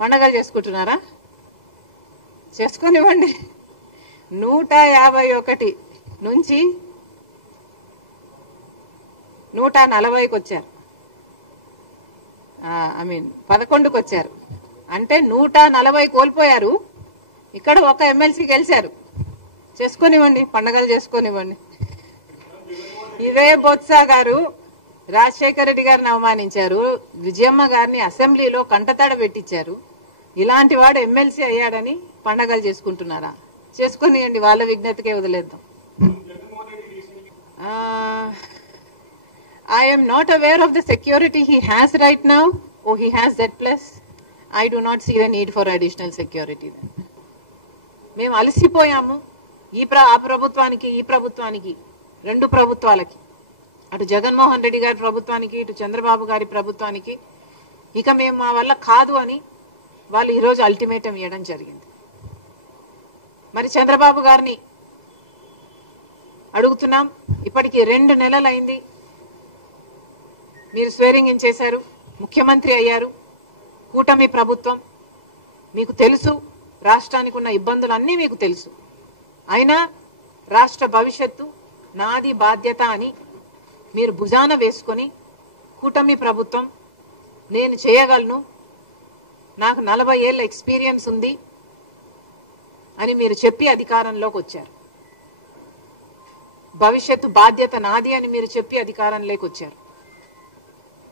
పండగలు చేసుకుంటున్నారా? చేసుకొనివ్వండి. 151 నుంచి 140కి వచ్చారు. 11కి వచ్చారు. అంటే 140 కోల్పోయారు. ఇక్కడ ఒక ఎమ్మెల్సీ గెలిచారు. చేసుకొనివ్వండి, పండగలు చేసుకొనివ్వండి. ఇదే బొత్స గారు రాజశేఖర రెడ్డి గారిని అవమానించారు, విజయమ్మ గారిని అసెంబ్లీలో కంటతడ పెట్టించారు. ఇలాంటి వాడు ఎమ్మెల్సీ అయ్యాడని పండగలు చేసుకుంటున్నారా? చేసుకొనివ్వండి, వాళ్ళ విజ్ఞతకే వదిలేద్దాం. I am not aware of the security he has right now. Oh, he has that plus. I do not see the need for additional security then. మేము అలసిపోయాము. ఆ ప్రభుత్వానికి ఈ ప్రభుత్వానికి, రెండు ప్రభుత్వాలకి, అటు జగన్మోహన్ రెడ్డి గారి ప్రభుత్వానికి ఇటు చంద్రబాబు గారి ప్రభుత్వానికి ఇక మేము మా వల్ల కాదు అని వాళ్ళు ఈరోజు అల్టిమేటం ఇవ్వడం జరిగింది. మరి చంద్రబాబు గారిని అడుగుతున్నాం, ఇప్పటికి 2 నెలలు అయింది. మీరు స్వేరింగ్ ఇన్ చేశారు, ముఖ్యమంత్రి అయ్యారు, కూటమి ప్రభుత్వం. మీకు తెలుసు రాష్ట్రానికి ఉన్న ఇబ్బందులన్నీ మీకు తెలుసు. అయినా రాష్ట్ర భవిష్యత్తు నాది బాధ్యత అని మీరు భుజాన వేసుకొని కూటమి ప్రభుత్వం నేను చేయగలను, నాకు 40 ఏళ్ల ఎక్స్పీరియన్స్ ఉంది అని మీరు చెప్పి అధికారంలోకి వచ్చారు. భవిష్యత్తు బాధ్యత నాది అని మీరు చెప్పి అధికారంలోకి వచ్చారు.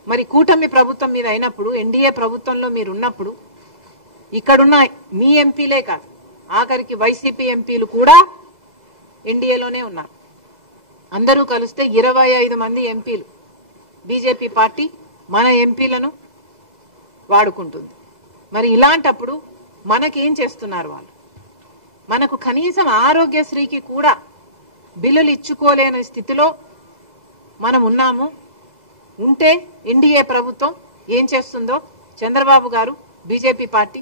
మరి కూటమి ప్రభుత్వం మీద అయినప్పుడు, ఎన్డీఏ ప్రభుత్వంలో మీరు ఉన్నప్పుడు ఇక్కడున్న మీ ఎంపీలే కాదు, ఆఖరికి వైసీపీ ఎంపీలు కూడా ఎన్డీఏలోనే ఉన్నారు. అందరూ కలిస్తే 25 మంది ఎంపీలు. బీజేపీ పార్టీ మన ఎంపీలను వాడుకుంటుంది. మరి ఇలాంటప్పుడు మనకేం చేస్తున్నారు వాళ్ళు? మనకు కనీసం ఆరోగ్యశ్రీకి కూడా బిల్లులు ఇచ్చుకోలేని స్థితిలో మనం ఉన్నాము. ఉంటే ఎన్డీఏ ప్రభుత్వం ఏం చేస్తుందో చంద్రబాబు గారు, బీజేపీ పార్టీ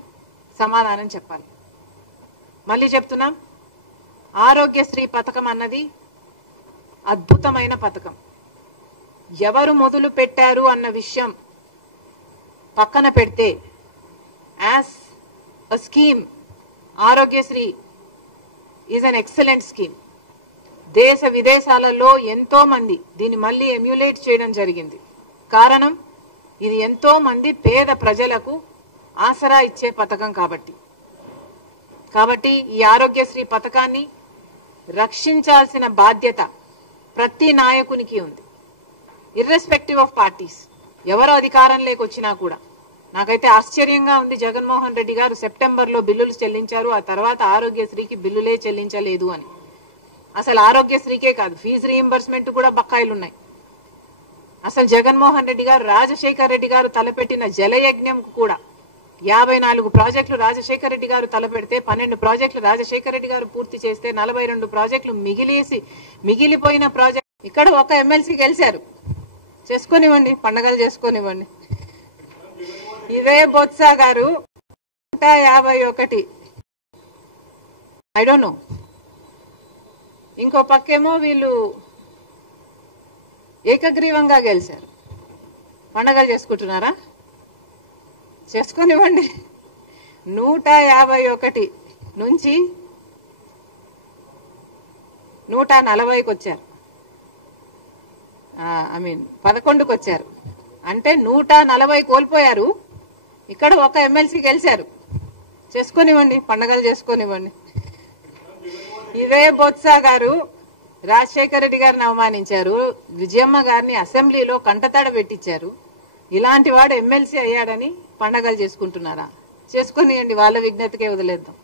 సమాధానం చెప్పాలి. మళ్ళీ చెప్తున్నాం, ఆరోగ్యశ్రీ పథకం అన్నది అద్భుతమైన పథకం. ఎవరు మొదలు పెట్టారు అన్న విషయం పక్కన పెడితే, as a scheme Aarogyasri is an excellent scheme. దేశ విదేశాలలో ఎంతో మంది దీన్ని మళ్ళీ ఎమ్యులేట్ చేయడం జరిగింది. కారణం, ఇది ఎంతో మంది పేద ప్రజలకు ఆసరా ఇచ్చే పథకం కాబట్టి ఈ ఆరోగ్యశ్రీ పథకాన్ని రక్షించాల్సిన బాధ్యత ప్రతి నాయకునికి ఉంది, ఇర్రెస్పెక్టివ్ ఆఫ్ పార్టీస్. ఎవరు అధికారంలోకి వచ్చినా కూడా. నాకైతే ఆశ్చర్యంగా ఉంది, జగన్మోహన్ రెడ్డి గారు సెప్టెంబర్లో బిల్లులు చెల్లించారు, ఆ తర్వాత ఆరోగ్యశ్రీకి బిల్లులే చెల్లించలేదు అని. అసలు ఆరోగ్యశ్రీకే కాదు, ఫీజు రీయింబర్స్మెంట్ కూడా బకాయిలున్నాయి. అసలు జగన్మోహన్ రెడ్డి గారు, రాజశేఖర రెడ్డి గారు తలపెట్టిన జలయజ్ఞంకు కూడా 54 ప్రాజెక్టులు రాజశేఖర రెడ్డి గారు తలపెడితే 12 ప్రాజెక్టులు రాజశేఖర రెడ్డి గారు పూర్తి చేస్తే 42 ప్రాజెక్టులు మిగిలిపోయిన ప్రాజెక్ట్. ఇక్కడ ఒక ఎమ్మెల్సీ గెలిచారు. చేసుకొనివ్వండి, పండగలు చేసుకొనివ్వండి. ఇదే బొత్స గారు 151, ఐ డోంట్ నో. ఇంకో పక్కేమో వీళ్ళు ఏకగ్రీవంగా గెలిచారు. పండగలు చేసుకుంటున్నారా? చేసుకొనివ్వండి. 151 నుంచి 140కి వచ్చారు. 11కి వచ్చారు. అంటే 140 కోల్పోయారు. ఇక్కడ ఒక ఎమ్మెల్సీ గెలిచారు. చేసుకొనివ్వండి, పండగలు చేసుకొనివ్వండి. ఇదే బొత్స గారు రాజశేఖర రెడ్డి గారిని అవమానించారు, విజయమ్మ గారిని అసెంబ్లీలో కంటతడ పెట్టించారు. ఇలాంటి వాడు ఎమ్మెల్సీ అయ్యాడని పండగలు చేసుకుంటున్నారా? చేసుకొనివ్వండి, వాళ్ళ విజ్ఞతకే వదిలేద్దాం.